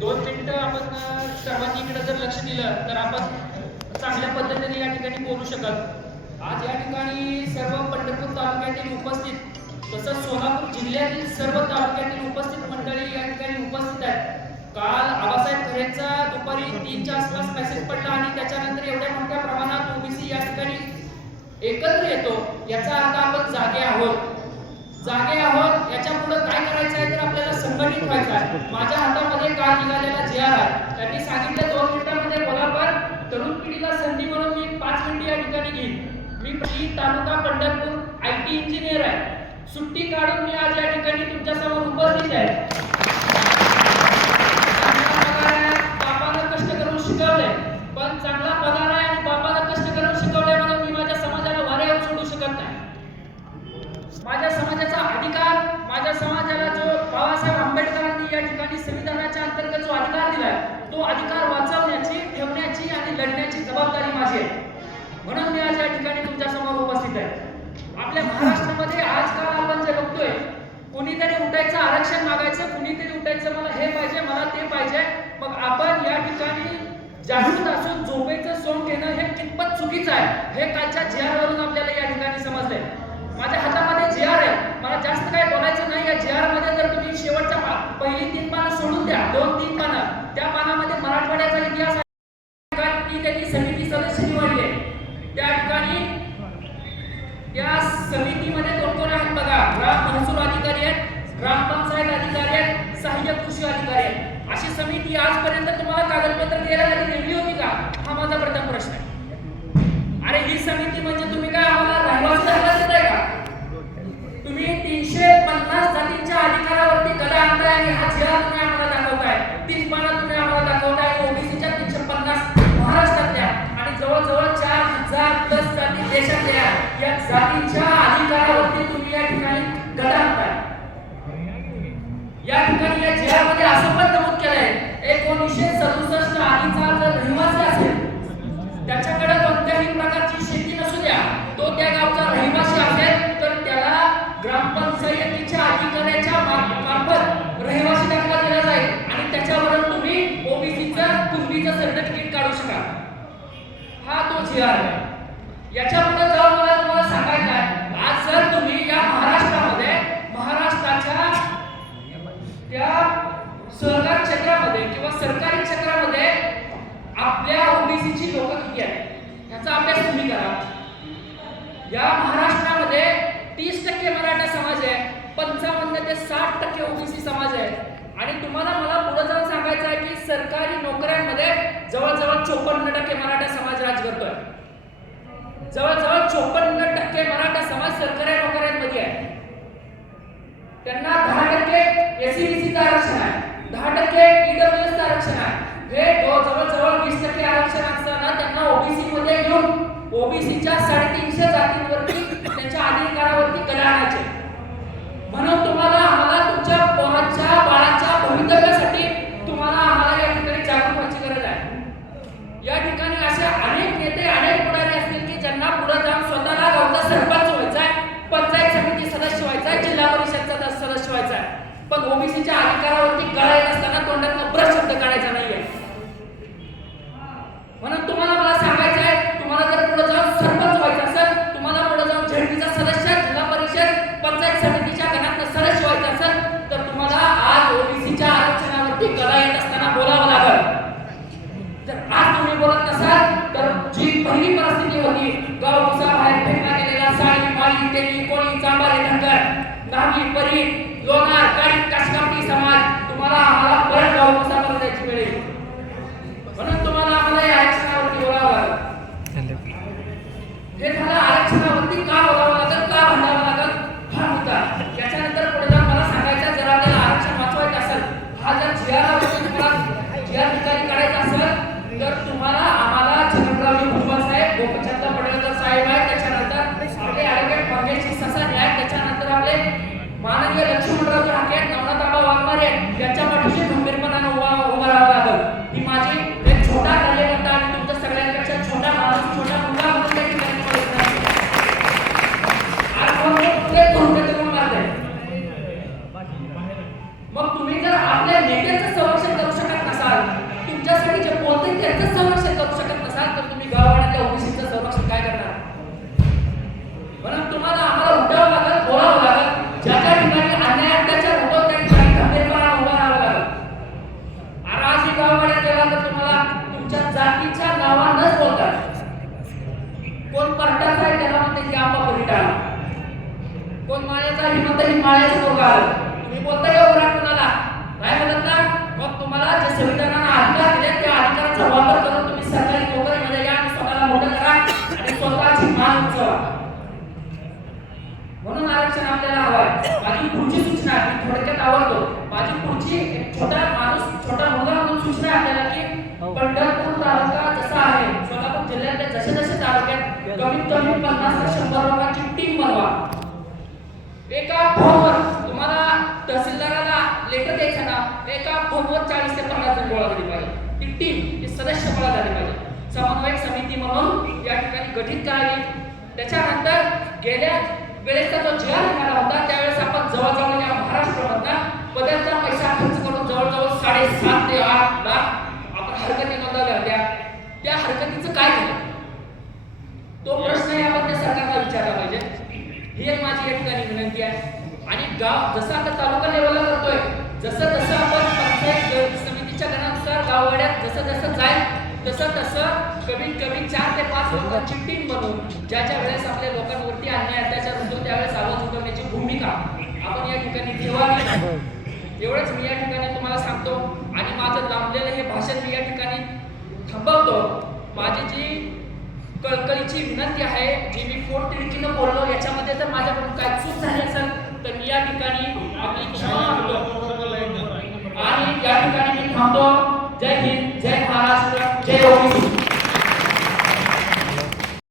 2 मिनिटं आपण सर्वांनी इकडे जर लक्ष दिलं तर आपण चांगल्या पद्धतीने या ठिकाणी बोलू शकत। आज या ठिकाणी सर्व पंढरपूर तालुक्यातील उपस्थित तसंच सोलापूर जिल्ह्यातील सर्व तालुक्यातील उपस्थित मंडळी या ठिकाणी उपस्थित आहेत। काल आबासाहेब खरेंचा दुपारी 3च्या आसपास मेसेज पडला आणि त्याच्यानंतर एवढ्या मोठ्या प्रमाणात ओबीसी या ठिकाणी एकत्र येतो, याचा अर्थ आपण जागे आहोत। याच्या पुढे काय करायचं आहे तर आपल्याला संघटित व्हायचं आहे। माझ्या हातामध्ये काल निघालेला जीआर आहे, त्यांनी सांगितलं 2 मिनिटांमध्ये बोला, पण तरुण पिढीला संधी म्हणून मी 5 मिनिटे या ठिकाणी घेईन। मी तालुका पंढरपूर आयटी इंजिनियर आहे, सुट्टी काढून मी आज या ठिकाणी तुमच्या समोर उपस्थित आहे। बापानं कष्ट करून शिकवलंय, पण चांगला पगार आहे आणि बापानं कष्ट करून शिकवलंय म्हणून मी माझ्या समाजाला वाऱ्यावर सोडू शकत नाही। माझ्या समाजाचा अधिकार, माझ्या समाजाला जो बाबासाहेब आंबेडकरांनी या ठिकाणी संविधानाच्या अंतर्गत जो अधिकार दिलाय, तो अधिकार वाचवण्याची, ठेवण्याची आणि लढण्याची जबाबदारी माझी आहे। म्हणून मी आज या ठिकाणी तुमच्या समोर उपस्थित आहे। आपल्या महाराष्ट्रामध्ये आजकाल आपण जे बघतोय, कुणीतरी उठायचं आरक्षण मागायचं, कुणीतरी उठायचं मला हे पाहिजे, मला ते पाहिजे। मग आपण या ठिकाणी जागृत असून झोपेचं सोंग घेणं हे कितपत चुकीचं आहे हे कालच्या जीआर वरून आपल्याला या ठिकाणी समजलंय। माझ्या हातामध्ये जीआर आहे, मला जास्त काय बोलायचं नाही। या जीआर मध्ये जर तुम्ही शेवटच्या पहिली 3 पानं सोडून द्या, 2-3 पानं, त्या पानामध्ये मराठवाड्याचा इतिहास आहे, त्यांनी समिती सदस्य निवडले। त्या ठिकाणी त्या समितीमध्ये कोण आहेत बघा, ग्राम महसूल अधिकारी आहेत, ग्रामपंचायत अधिकारी आहेत, सहाय्यक कृषी अधिकारी आहेत। अशी समिती आजपर्यंत तुम्हाला कागदपत्र द्यायला नेमली होती का, हा माझा प्रथम प्रश्न आहे। अरे ही समिती म्हणजे तुम्ही काय आम्हाला रहिवासी दाखला देताय का? तुम्ही 350 जातींच्या अधिकारावरती गदा आणताय आणि हा जीआर तुम्ही आम्हाला दाखवताय, 3 पानं तुम्ही आम्हाला दाखवताय ओबीसीच्या 350 महाराष्ट्रातल्या आणि जवळजवळ 4000 प्लस जाती देशातल्या या जातींच्या अधिकारावरती तुम्ही या ठिकाणी गदा आणताय। या ठिकाणी या जीआर मध्ये असं पण नमूद केलंय, 1967 आधीचा जर रहिवासी असेल, त्याच्याकडे कोणत्याही प्रकारची शेती नसू द्या, तो त्या गावचा रहिवासी असेल तर त्याला ग्रामपंचायतीच्या अधिकाऱ्याच्या मार्फत रहिवासी दाखला दिला जाईल आणि त्याच्यावर तुम्ही ओबीसीचं कुणबीचं सर्टिफिकेट काढू शकाल। हा तो जीआर आहे। याच्या पुढे जाऊन मला तुम्हाला सांगायचं आहे, आज जर तुम्ही या महाराष्ट्रामध्ये महाराष्ट्राच्या त्या सहकार क्षेत्रामध्ये किंवा सरकारी क्षेत्रामध्ये आपल्या ओबीसीची लोक किती आहेत याचा अभ्यास तुम्ही करा। या महाराष्ट्रामध्ये 30% मराठा समाज आहे, 55 ते 60% ओबीसी समाज आहे आणि तुम्हाला मला पुढे जाऊन सांगायचं आहे की सरकारी नोकऱ्यांमध्ये जवळजवळ 54% मराठा समाज राज करतोय। जवळजवळ 54% मराठा समाज सरकारी नोकऱ्यांमध्ये आहे। त्यांना 10% एससीबीसीचं आरक्षण आहे, 10% ईडब्ल्यूएसचं आरक्षण आहे। हे जवळजवळ 20% आरक्षण असताना त्यांना ओबीसी मध्ये घेऊन ओबीसीच्या 350 जातींवरती त्यांच्या अधिकारावरती गदा आणायचे। म्हणून तुम्हाला आम्हाला तुमच्या पोरांच्या बाळाच्या भवितव्यासाठी तुम्हाला आम्हाला या ठिकाणी जागरूक व्हायची गरज आहे। या ठिकाणी असे अनेक नेते, अनेक पुढारी असतील की ज्यांना पुढे जाऊन स्वतःला गावचा सरपंच व्हायचा आहे, पंचायत समिती सदस्य व्हायचा आहे, जिल्हा परिषदचा सदस्य व्हायचा आहे, पण ओबीसीच्या अधिकारावरती गळा येत असताना तोंडातून ब्रश शब्द काढायचा नाहीये। म्हणून तुम्हाला मला सांगायचं आहे, तुम्हाला जर पुढे जाऊन सरपंच व्हायचं असेल, तुम्हाला पुढे जाऊन झेडपीचा सदस्य, जिल्हा परिषद, पंचायत समितीच्या गणातनं सदस्य व्हायचं असेल तर तुम्हाला आज ओबीसीच्या आरक्षणावरती गळा येत असताना बोलावं लागेल। जर आज तुम्ही बोलत नसाल तर जी पहिली परिस्थिती होती, गाव कुसा बाहेर फेकण्यात गेलेला साळी माळी तेली कोळी चांबारे धनगर नागली परी लोणार काळी काशकापटी समाज तुम्हाला आम्हाला परत गाव कुसा करून द्यायची वेळ येईल। म्हणून तुम्हाला आम्हाला या आरक्षणावरती बोलावं लागेल। हे झालं आरक्षणावरती का बोलावं लागेल, का भांडावं लागेल हा मुद्दा। याच्यानंतर पुढे जाऊन मला सांगायचं, जर आपल्याला आरक्षण वाचवायचं असेल, हा जर जीआरवरती तुम्हाला जीआर ठिकाणी काढायचा असेल तर तुम्हाला आम्हाला चंद्रराव भुजबळ साहेब, गोपीचंद पडळकर साहेब आहेत, त्याच्यानंतर आपले ॲडव्होकेट मंगेश ससाने आहेत, त्याच्यानंतर आपले माननीय लक्ष्मणराव ठाके, नवनाथाबा वाघमारे यांच्या पाठीशी खंबीरपणाने उभा राहावं लागेल। ही माझी एक छोटा कार्यकर्ता आणि तुमच्या सगळ्यांपेक्षा छोटा माणूस, छोटा मुलगा म्हणून त्या ठिकाणी मग तुम्ही जर आपल्या नेत्याचं संरक्षण करू शकत तहसीलदाराचा हिमतही माळ्याचं डोकं आलं. तुम्ही बोलता का उघडा कुणाला नाही म्हणत ना? मग तुम्हाला जे संविधानाने अधिकार दिले त्या अधिकाराचा वापर करून तुम्ही सरकारी नोकरीमध्ये या आणि स्वतःला मोठं करा आणि स्वतःची मान उंचवा. म्हणून आरक्षण आपल्याला हवं आहे. माझी पुढची सूचना मी थोडक्यात आवडतो. माझी पुढची एक छोटा माणूस छोटा मुलगा म्हणून सूचना आहे आपल्याला की पंढरपूर तालुका जसा आहे सोलापूर जिल्ह्यातल्या जसे जसे तालुक्यात कमीत कमी 50 ते 100 लोकांची टीम बनवा. एका फोनवर तुम्हाला तहसीलदाराला लेटर द्यायचं ना, एका फोनवर 40 ते 50 जण गोळा झाली पाहिजे. ती टीम ती सदस्य गोळा झाली पाहिजे. समन्वयक समिती म्हणून या ठिकाणी गठीत करावी. त्याच्यानंतर गेल्या वेळेसचा जो जिल्हा निघाला होता त्यावेळेस आपण जवळजवळ या महाराष्ट्रामधला पदांचा पैसा खर्च करून जवळजवळ 7.5 ते 8 लाख आपण हरकती नोंदवल्या होत्या. त्या हरकतीचं काय झालं तो प्रश्न आपण त्या सरकारला विचारला पाहिजे. ही एक माझी या ठिकाणी विनंती आहे. आणि गाव जसं आता तालुका लेवलला करतोय जसं जसं आपण पंचायत समितीच्या गणानुसार गाववाड्यात जसं जसं जाईल तसं तसं कमीत कमी 4 ते 5 लोकांची टीम बनवून ज्याच्या वेळेस आपल्या लोकांवरती अन्याय अत्याचार होतो त्यावेळेस आवाज उठवण्याची भूमिका आपण या ठिकाणी ठेवावी. एवढंच मी या ठिकाणी तुम्हाला सांगतो आणि माझं लांबलेलं हे भाषण मी या ठिकाणी थांबवतो. माझी जी कळकळीची विनंती आहे जी मी पोटतिडकीनं बोललो याच्यामध्ये जर माझ्याकडून काही चूक झाली असेल तर मी या ठिकाणी आपली क्षमा मागतो आणि या ठिकाणी मी थांबतो.